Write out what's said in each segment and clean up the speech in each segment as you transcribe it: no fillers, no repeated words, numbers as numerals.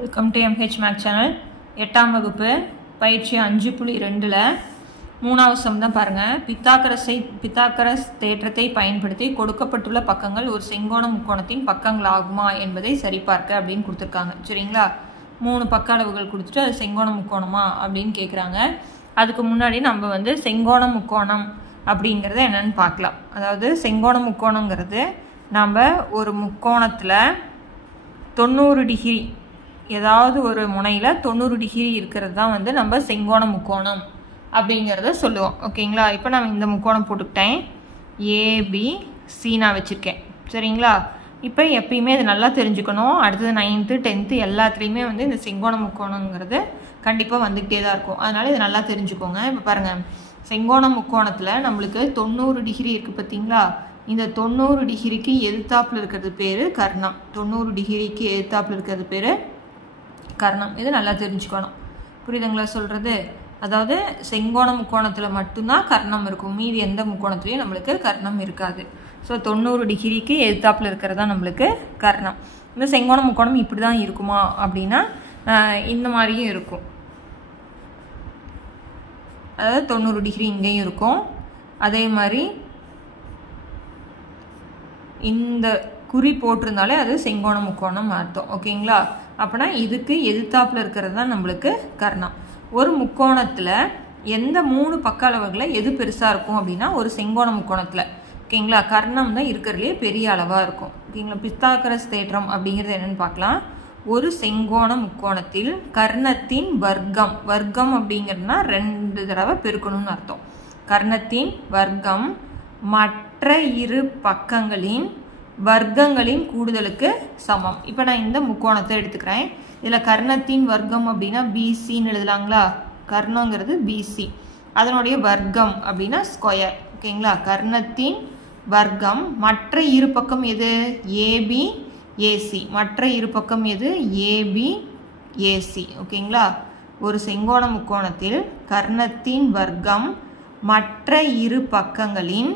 Welcome to MH maths channel. 8ஆம் வகுப்பு பயிற்சி 5.2ல் 3வது சம் தான் பாருங்கள். பித்தாகரஸ் தேற்றத்தை பயன்படுத்தி கொடுக்கப்பட்டுள்ள பக்கங்கள் ஒரு செங்கோண முக்கோணத்தின் பக்கங்கள் ஆகுமா என்பதை சரிபார்க்க அப்படின்னு கொடுத்துருக்காங்க. சரிங்களா, 3 பக்க அளவுகள் கொடுத்துட்டு அது செங்கோண முக்கோணமா அப்படின்னு கேட்குறாங்க. அதுக்கு முன்னாடி நம்ம செங்கோண முக்கோணம் அப்படிங்கிறது என்னன்னு பார்க்கலாம். அதாவது செங்கோண முக்கோணங்கிறது நம்ம ஒரு முக்கோணத்தில் 90 டிகிரி, ஏதாவது ஒரு முனையில் 90 டிகிரி இருக்கிறது தான் நம்ம செங்கோண முக்கோணம் அப்படிங்கிறத சொல்லுவோம். ஓகேங்களா, இப்போ நான் இந்த முக்கோணம் போட்டுக்கிட்டேன், ABC நான் வச்சுருக்கேன். சரிங்களா, இப்போ எப்பயுமே இது நல்லா தெரிஞ்சுக்கணும். அடுத்தது 9th 10th எல்லாத்துலேயுமே இந்த செங்கோண முக்கோணங்கிறது கண்டிப்பாக வந்துக்கிட்டே தான் இருக்கும். அதனால் இது நல்லா தெரிஞ்சுக்கோங்க. இப்போ பாருங்கள், செங்கோண முக்கோணத்தில் நம்மளுக்கு 90 டிகிரி இருக்குது பார்த்தீங்களா. இந்த 90 டிகிரிக்கு எதிர்த்தாப்பில் இருக்கிறது பேர் கர்ணம். 90 டிகிரிக்கு எதிர்த்தாப்பில் இருக்கிறது பேர் கர்ணம். இது நல்லா தெரிஞ்சுக்கணும். புரியுதுங்களா சொல்கிறது? அதாவது செங்கோண முக்கோணத்தில் மட்டும்தான் கர்ணம் இருக்கும், மீதி எந்த முக்கோணத்துலேயும் நம்மளுக்கு கர்ணம் இருக்காது. ஸோ 90 டிகிரிக்கு எதிர்த்தாப்பில் இருக்கிறது தான் நம்மளுக்கு கர்ணம். இந்த செங்கோண முக்கோணம் இப்படி தான் இருக்குமா அப்படின்னா இந்த மாதிரியும் இருக்கும். அதாவது 90 டிகிரி இங்கேயும் இருக்கும். அதே மாதிரி இந்த குறி போட்டிருந்தாலே அது செங்கோண முக்கோணம் அர்த்தம். ஓகேங்களா, அப்படின்னா இதுக்கு எதிர்த்தாப்பில் இருக்கிறது தான் நம்மளுக்கு கர்ணம். ஒரு முக்கோணத்தில் எந்த 3 பக்க அளவுகளில் எது பெருசாக இருக்கும் அப்படின்னா ஒரு செங்கோண முக்கோணத்தில். ஓகேங்களா, கர்ணம் தான் இருக்கிறதுலே பெரிய அளவாக இருக்கும். ஓகேங்களா, பித்தாகரஸ் தேற்றம் அப்படிங்கிறது என்னென்னு பார்க்கலாம். ஒரு செங்கோண முக்கோணத்தில் கர்ணத்தின் வர்க்கம், வர்க்கம் அப்படிங்கிறதுனா 2 தடவை பெருக்கணும்னு அர்த்தம். கர்ணத்தின் வர்க்கம் மற்ற இரு பக்கங்களின் வர்க்கங்களின் கூடுதலுக்கு சமம். இப்போ நான் இந்த முக்கோணத்தை எடுத்துக்கிறேன். இதில் கர்ணத்தின் வர்க்கம் அப்படின்னா பிசின்னு எழுதலாங்களா. கர்ணங்கிறது பிசி, அதனுடைய வர்க்கம் அப்படின்னா ஸ்கொயர். ஓகேங்களா, கர்ணத்தின் வர்க்கம் மற்ற இரு பக்கம் எது? AB AC. மற்ற இரு பக்கம் எது? AB AC. ஓகேங்களா, ஒரு செங்கோண முக்கோணத்தில் கர்ணத்தின் வர்க்கம் மற்ற இரு பக்கங்களின்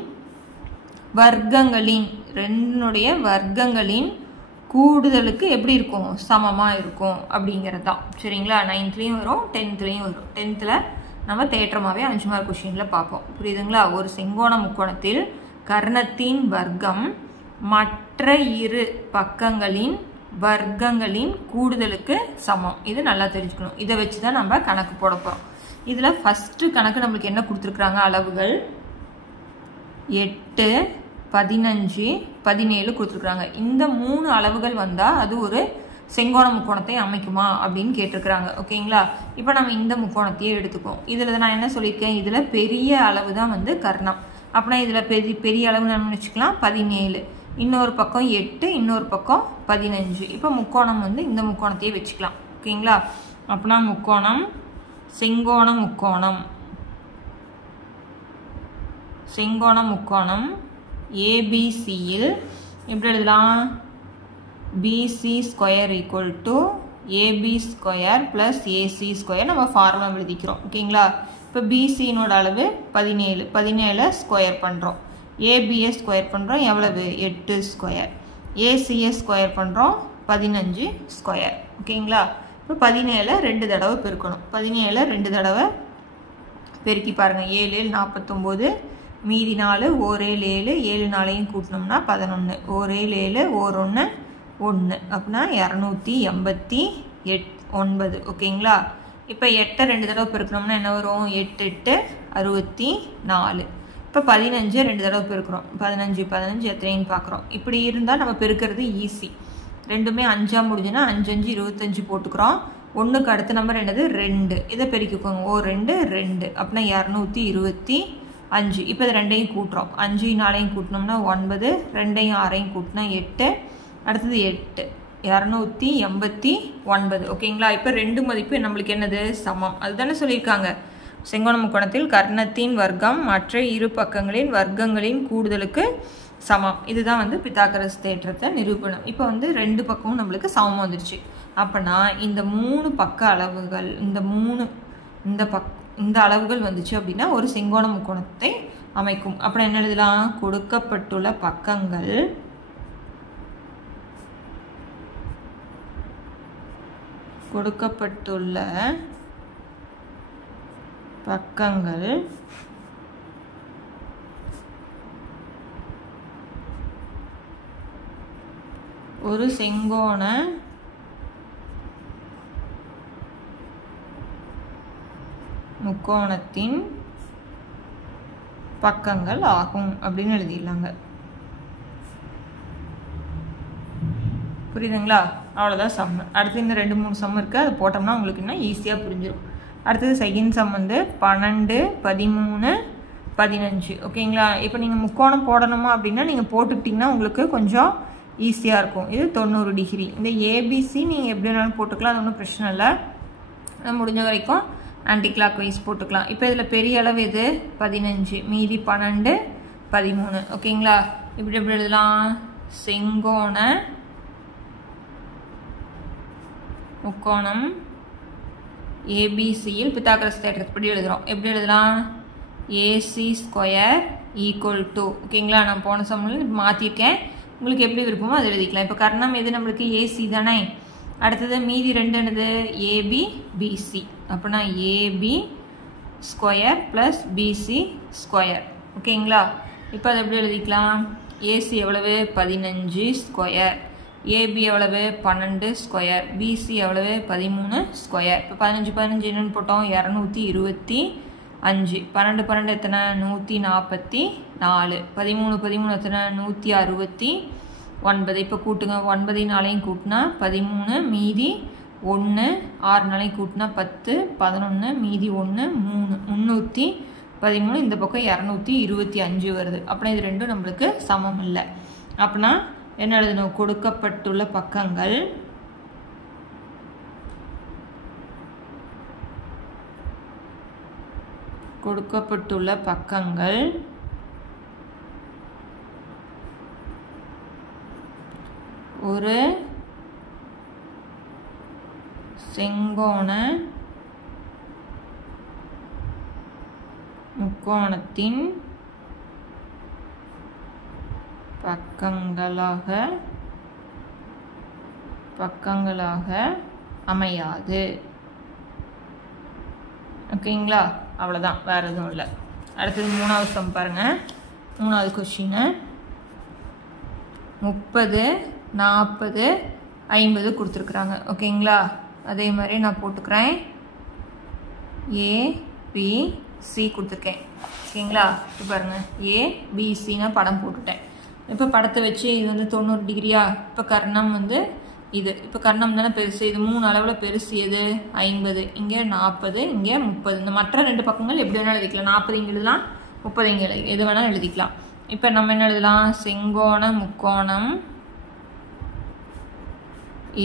வர்க்கங்களின், 2னுடைய வர்க்கங்களின் கூடுதலுக்கு எப்படி இருக்கும்? சமமாக இருக்கும் அப்படிங்கிறது தான். சரிங்களா, 9த்லேயும் வரும் 10த்லேயும் வரும். 10த்தில் நம்ம தேற்றமாகவே 5 மார்க் கொஷினில் பார்ப்போம். புரியுதுங்களா, ஒரு செங்கோண முக்கோணத்தில் கர்ணத்தின் வர்க்கம் மற்ற இரு பக்கங்களின் வர்க்கங்களின் கூடுதலுக்கு சமம். இது நல்லா தெரிஞ்சுக்கணும். இதை வச்சு தான் நம்ம கணக்கு போட போகிறோம். இதில் ஃபஸ்ட்டு கணக்கு நம்மளுக்கு என்ன கொடுத்துருக்குறாங்க? அளவுகள் 8, 15, 17 கொடுத்துருக்குறாங்க. இந்த 3 அளவுகள் வந்தால் அது ஒரு செங்கோண முக்கோணத்தை அமைக்குமா அப்படின்னு கேட்டிருக்கிறாங்க. ஓகேங்களா, இப்போ நம்ம இந்த முக்கோணத்தையே எடுத்துக்குவோம். இதில் நான் என்ன சொல்லியிருக்கேன்? இதில் பெரிய அளவு தான் கர்ணம். அப்படின்னா இதில் பெரிய அளவு நம்ம வச்சுக்கலாம் 17, இன்னொரு பக்கம் 8, இன்னொரு பக்கம் 15. இப்போ முக்கோணம் இந்த முக்கோணத்தையே வச்சுக்கலாம். ஓகேங்களா, அப்படின்னா முக்கோணம் செங்கோண முக்கோணம், செங்கோண முக்கோணம் ஏபிசியில் எப்படி எழுதலாம்? BC square equal to AB square plus AC square நம்ம ஃபார்முலா எழுதிக்கிறோம். ஓகேங்களா, இப்போ பிசியினோட அளவு 17, 17 ஸ்கொயர் பண்ணுறோம். ஏபியை ஸ்கொயர் பண்ணுறோம், எவ்வளவு? 8 ஸ்கொயர். ஏசியை ஸ்கொயர் பண்ணுறோம், 15 ஸ்கொயர். ஓகேங்களா, இப்போ 17 2 தடவை பெருக்கணும். 17 2 தடவை பெருக்கி பாருங்கள். 7 7 49, மீதி 4, 1 7 7, 7 4ஐயும் கூட்டினோம்னா 11, 1 7 7, 1 1, அப்படின்னா 289. ஓகேங்களா, இப்போ 8 2 தடவை பெருக்கணும்னா என்ன வரும்? 8 8 64. இப்போ 15 2 தடவை பெருக்கிறோம், 15 15 எத்தனைன்னு பார்க்குறோம். இப்படி இருந்தால் நம்ம பெருக்கிறது ஈஸி. ரெண்டுமே 5ஆக முடிஞ்சுன்னா 5 5 25 போட்டுக்கிறோம். 1க்கு அடுத்த நம்பர் என்னது? 2. இதை பெருக்கிக்கோங்க. 2 2, அப்படின்னா 225. இப்போ இது 2ஐயும் கூட்டுறோம். 5 4ஐயும் கூட்டினோம்னா 9, 2ஐயும் 6ஐயும் கூட்டினா 8, அடுத்தது 8, 289. ஓகேங்களா, இப்போ 2 மதிப்பு நம்மளுக்கு என்னது? சமம். அதுதானே சொல்லியிருக்காங்க. செங்கோண முக்கோணத்தில் கர்ணத்தின் வர்க்கம் மற்ற இரு பக்கங்களின் வர்க்கங்களின் கூடுதலுக்கு சமம். இதுதான் பித்தாகரஸ் தேற்றத்தை நிரூபணம். இப்போ 2 பக்கமும் நம்மளுக்கு சமம் வந்துருச்சு. அப்போனா இந்த 3 பக்க அளவுகள், இந்த அளவுகள் வந்துச்சு அப்படின்னா ஒரு செங்கோண முக்கோணத்தை அமைக்கும். அப்புறம் என்ன எழுதலாம்? கொடுக்கப்பட்டுள்ள பக்கங்கள் கொடுக்கப்பட்டுள்ள பக்கங்கள் ஒரு செங்கோண முக்கோணத்தின் பக்கங்கள் ஆகும் அப்படின்னு எழுதிடலாங்க. புரியுதுங்களா? அவ்வளோதான் சம். அடுத்து இந்த 2-3 சம் இருக்குது, அது போட்டோம்னா உங்களுக்கு இன்னும் ஈஸியாக புரிஞ்சிடும். அடுத்தது செகண்ட் சம் வந்து 12, 13, 15. ஓகேங்களா? இப்போ நீங்கள் முக்கோணம் போடணுமா அப்படின்னா நீங்கள் போட்டுக்கிட்டிங்கன்னா உங்களுக்கு கொஞ்சம் ஈஸியாக இருக்கும். இது 90 டிகிரி. இந்த ஏபிசி நீங்கள் எப்படி வேணாலும் போட்டுக்கலாம், அது ஒன்றும் பிரச்சனை இல்லை. முடிஞ்ச வரைக்கும் ஆன்டி கிளாக் வைஸ் போட்டுக்கலாம். இப்போ இதில் பெரிய அளவு எது? 15, மீதி 12, 13. ஓகேங்களா? இப்படி எப்படி எழுதலாம்? செங்கோண முக்கோணம் ஏபிசியில் பித்தாகரஸ் தேற்றப்படி எழுதுகிறோம். எப்படி எழுதலாம்? AC square equal to. ஓகேங்களா? நான் போன சம்மில் மாற்றிருக்கேன், உங்களுக்கு எப்படி விருப்பமோ அது எழுதிக்கலாம். இப்போ கர்ணம் எது நம்மளுக்கு? ஏசி தானே. அடுத்தது மீதி 2 என்னது? A B B C. அப்படின்னா A B square plus B C square. ஓகேங்களா? இப்போ அதை எப்படி எழுதிக்கலாம்? ஏசி எவ்வளவு? 15 ஸ்கொயர். ஏபி எவ்வளவு? 12 ஸ்கொயர். பிசி எவ்வளவு? 13 ஸ்கொயர். இப்போ 15 15 என்னன்னு போட்டோம்? 225. 12 12 எத்தனை? 144. 13 13 எத்தனை? 169. இப்போ கூட்டுங்க. 9 4 கூட்டினா 13, மீதி 1. 6 4 கூட்டினா 10, 11, மீதி 1, 3. 313. இந்த பக்கம் 225 வருது. அப்படின்னா இது ரெண்டும் நம்மளுக்கு சமம் இல்லை. அப்படின்னா என்ன எழுதணும்? கொடுக்கப்பட்டுள்ள பக்கங்கள் ஒரு செங்கோண முக்கோணத்தின் பக்கங்களாக அமையாது. ஓகேங்களா? அவ்வளோதான், வேறு எதுவும் இல்லை. அடுத்தது 3வது சம் பாருங்கள். 3வது கொஸ்டின் 30, 40, 50 கொடுத்துருக்குறாங்க. ஓகேங்களா? அதே மாதிரி நான் போட்டுக்கிறேன். ஏபிசி கொடுத்துருக்கேன். ஓகேங்களா? இப்போ பாருங்கள், ஏபிசின்னா படம் போட்டுட்டேன். இப்போ படத்தை வச்சு இது வந்து 90 டிகிரியா? இப்போ கர்ணம் வந்து இது. இப்போ கர்ணம் தானே பெருசு. இது 3 அளவில் பெருசு எது? 50. இங்கே 40, இங்கே 30. இந்த மற்ற 2 பக்கங்கள் எப்படி வேணாலும் எழுதிக்கலாம். 40 இங்கே எழுதலாம், 30 இங்கே எது வேணாலும் எழுதிக்கலாம். இப்போ நம்ம என்ன எழுதலாம்? செங்கோண முக்கோணம்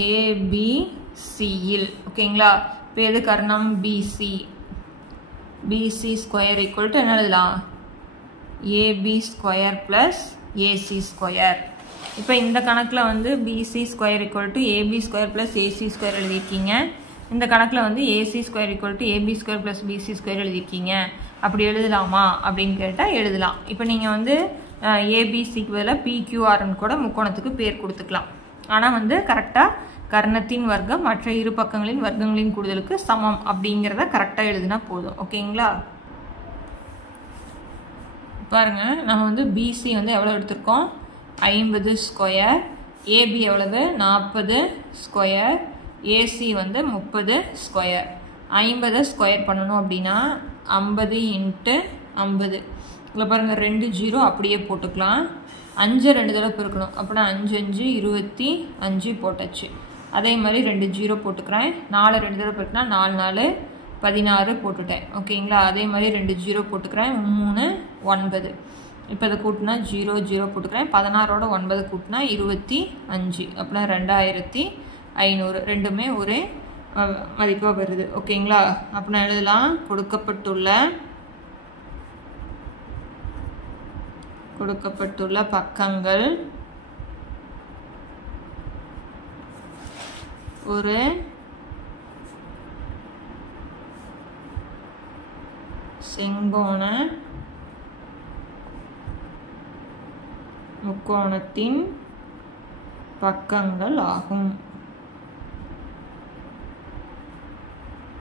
ஏபிசியில். ஓகேங்களா? இப்போ எது கர்ணம்? B C. B C square equal to என்ன எழுதலாம்? A B square plus AC square. இப்போ இந்த கணக்கில் வந்து B C square equal to AB square plus AC square எழுதியிருக்கீங்க. இந்த கணக்கில் வந்து A C square equal to AB square plus B C square எழுதியிருக்கீங்க. அப்படி எழுதலாமா அப்படின்னு கேட்டால் எழுதலாம். இப்போ நீங்கள் வந்து ஏபிசிக்கு பதிலாக பிக்யூஆர்னு கூட முக்கோணத்துக்கு பேர் கொடுத்துக்கலாம். ஆனால் வந்து கரெக்டாக கர்ணத்தின் வர்க்கம் மற்ற இரு பக்கங்களின் வர்க்கங்களின் கூடுதலுக்கு சமம் அப்படிங்கிறத கரெக்டாக எழுதினா போதும். ஓகேங்களா? பாருங்க, நம்ம வந்து பிசி வந்து எவ்வளோ எடுத்திருக்கோம்? 50 ஸ்கொயர். ஏபி எவ்வளவு? 40 ஸ்கொயர். ஏசி வந்து 30 ஸ்கொயர். 50 ஸ்கொயர் பண்ணணும் அப்படின்னா 50 × 50. இதில் பாருங்கள் 2 0 அப்படியே போட்டுக்கலாம். 5 2 தடவை பெருக்கணும். அப்படின்னா 5 5 25 போட்டாச்சு. அதே மாதிரி 2 0 போட்டுக்கிறேன். 4 2 தடவை பெருக்கினா 4 4 16 போட்டுட்டேன். ஓகேங்களா? அதே மாதிரி 2 0 போட்டுக்கிறேன். 3 9. இப்போ இதை கூட்டினா 0 0 போட்டுக்கிறேன். 16ஓட 9 கூட்டினா 25. அப்படின்னா 2500. ரெண்டுமே ஒரே மதிப்பாக வருது. ஓகேங்களா? அப்படின்னா எழுதலாம். கொடுக்கப்பட்டுள்ள பக்கங்கள் ஒரு செங்கோண முக்கோணத்தின் பக்கங்கள் ஆகும்.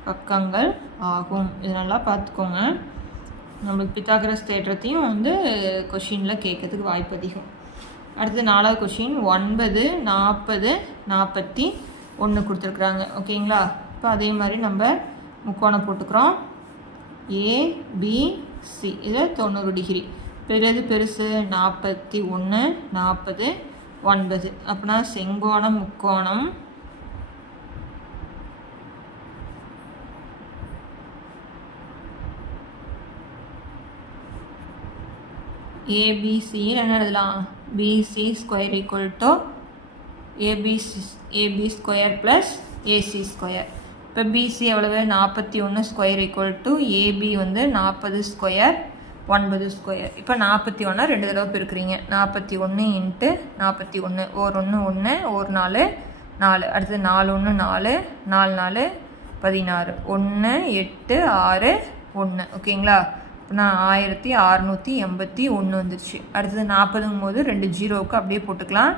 பக்கங்கள் ஆகும். இது நல்லா பார்த்துக்கோங்க. நம்மளுக்கு பித்தாகரஸ் தேற்றத்தையும் வந்து கொஷினில் கேட்கறதுக்கு வாய்ப்பு அதிகம். அடுத்து 4வது கொஷின் 9, 40, 41 கொடுத்துருக்குறாங்க. ஓகேங்களா? இப்போ அதே மாதிரி நம்ம முக்கோணம் போட்டுக்கிறோம். ABC இதில் 90 டிகிரி. பெரிது பெருசு 41, 40, 9. அப்படின்னா செங்கோணம் முக்கோணம் ABC என்ன எழுதலாம்? BC square equal to AB square plus AC square. இப்போ BC எவ்வளவு? 41 ஸ்கொயர் ஈக்குவல் டு AB வந்து 40 ஸ்கொயர் 9 ஸ்கொயர். இப்போ 41 2 தடவை பெருக்குறீங்க. 41 இன்ட்டு 41 ஒரு 1 1 ஒரு 4 4. அடுத்தது 4 1 4 4 4 16 1 8 6 1. ஓகேங்களா? இப்போ நான் 1681 வந்துருச்சு. அடுத்தது 40ங்கும் போது 2 ஜீரோவுக்கு அப்படியே போட்டுக்கலாம்.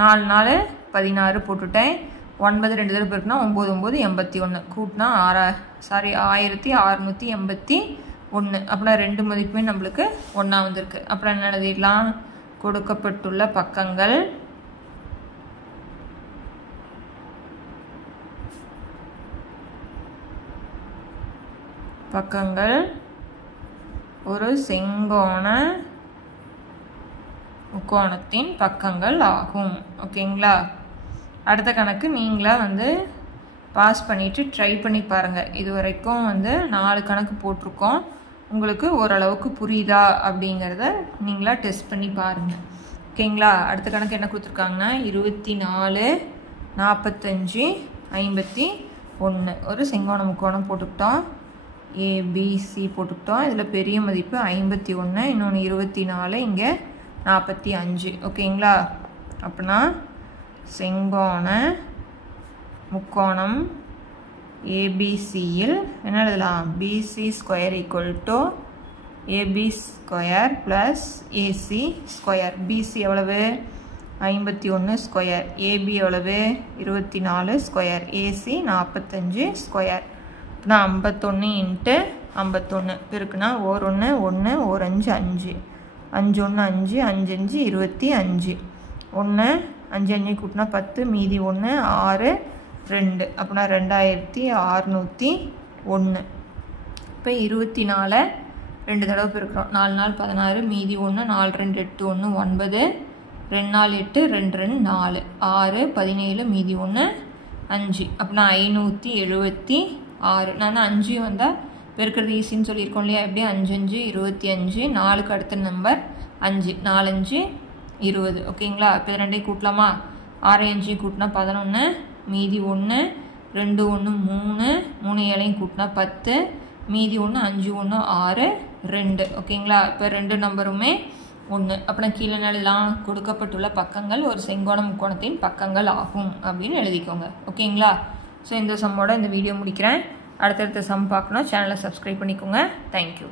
4 4 16 போட்டுட்டேன். 9 2 தடவை பெருக்குனா 9 9 81 கூட்டினா 1681. அப்படின்னா 2 மதிப்புமே நம்மளுக்கு 1 வந்திருக்கு. அப்புறம் என்ன எழுதிடலாம்? கொடுக்கப்பட்டுள்ள பக்கங்கள் ஒரு செங்கோண முக்கோணத்தின் பக்கங்கள் ஆகும். ஓகேங்களா? அடுத்த கணக்கு நீங்களா வந்து பாஸ் பண்ணிவிட்டு ட்ரை பண்ணி பாருங்கள். இது வரைக்கும் வந்து 4 கணக்கு போட்டிருக்கோம். உங்களுக்கு ஓரளவுக்கு புரியுதா அப்படிங்கிறத நீங்களா டெஸ்ட் பண்ணி பாருங்கள். ஓகேங்களா? அடுத்த கணக்கு என்ன கொடுத்துருக்காங்கன்னா 24, 45, 51 ஒரு செங்கோண முக்கோணம் போட்டுக்கிட்டோம். ABC போட்டுக்கிட்டோம். இதில் பெரிய மதிப்பு 51, இன்னொன்று 24, இங்கே 45. ஓகேங்களா? அப்படின்னா செங்கோண முக்கோணம் ABCயில் என்ன எழுதலாம்? BC square equal to AB square plus AC square. BC எவ்வளவு? 51 ஸ்கொயர். AB எவ்வளவு? 24 ஸ்கொயர். AC 45 square. அப்படின்னா 51 இன்ட்டு 51 பெருக்குனா ஓர் 1 1 ஓர் 5 5 5 1 5 5 5 25 1 5 5 கூட்டினா 10 மீதி 1 6 2. அப்படின்னா 2601. இப்போ 24 2 தடவை பெருக்கிறோம். 4 4 16 மீதி 1 4 2 8 1 9 2 4 8 2 2 4 6 17 மீதி 1 5. அப்படின்னா 576. நான் 5 வந்தால் பெருக்கிறது ஈஸின்னு சொல்லியிருக்கோம் இல்லையா? எப்படி 5 5 25. 4க்கு அடுத்த நம்பர் 5 4 5 20. ஓகேங்களா? இப்போ 2 கூட்டலாமா? 6 5 கூட்டினா 11 மீதி 1 2 1 3 3 7 கூட்டினா 10 மீதி 1 5 1 6 2. ஓகேங்களா? இப்போ 2 நம்பருமே 1. அப்படின்னா கீழே எழுதலாம்? கொடுக்கப்பட்டுள்ள பக்கங்கள் ஒரு செங்கோண முக்கோணத்தின் பக்கங்கள் ஆகும் அப்படின்னு எழுதிக்கோங்க. ஓகேங்களா? ஸோ இந்த சம்மோட இந்த வீடியோ முடிக்கிறேன். அடுத்தடுத்த சம் பார்க்கணும். சேனலை சப்ஸ்கிரைப் பண்ணிக்கோங்க. தேங்க்யூ.